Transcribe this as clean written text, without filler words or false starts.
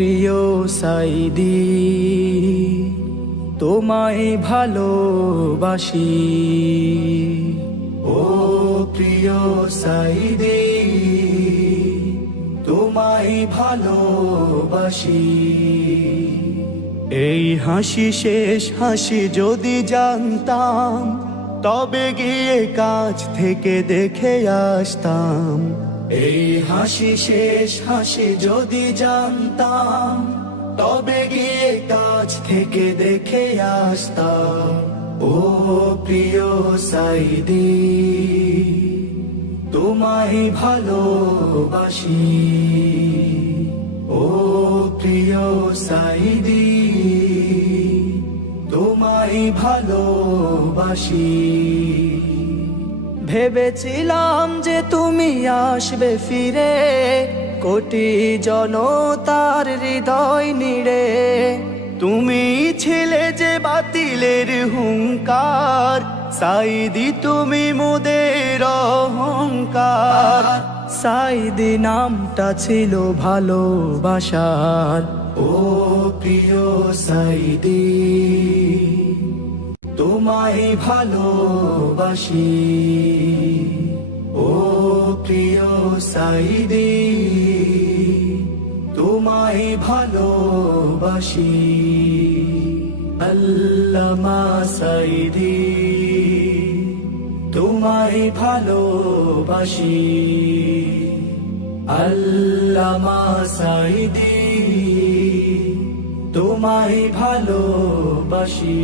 প্রিয় সাইদি, তোমায় ভালোবাসি। ও প্রিয় সাইদি, তোমায় ভালোবাসি। এই হাসি শেষ হাসি যদি জানতাম, তবে গিয়ে কাছ থেকে দেখে আসতাম। এই হাসি শেষ হাসি যদি জানতাম, তবে গিয়ে কাছ থেকে দেখে আসতাম। ও প্রিয় সাইদি, তোমায় ভালোবাসি। ও প্রিয় সাইদি, তোমায় ভালোবাসি। ভেবেছিলাম যে তুমি আসবে ফিরে, কোটি জনতার হৃদয় নিড়ে। তুমি ছিলে যে বাতিলের হুঙ্কার, সাইদি তুমি মোদের অহংকার। সাইদি নামটা ছিল ভালোবাসার। ও প্রিয় সাইদি, তোমায় ভালোবাসি। ও প্রিয় সাইদি, তোমায় ভালোবাসি। আল্লামা সাইদি, তোমায় ভালোবাসি। আল্লামা সাইদি, তোমায় ভালোবাসি।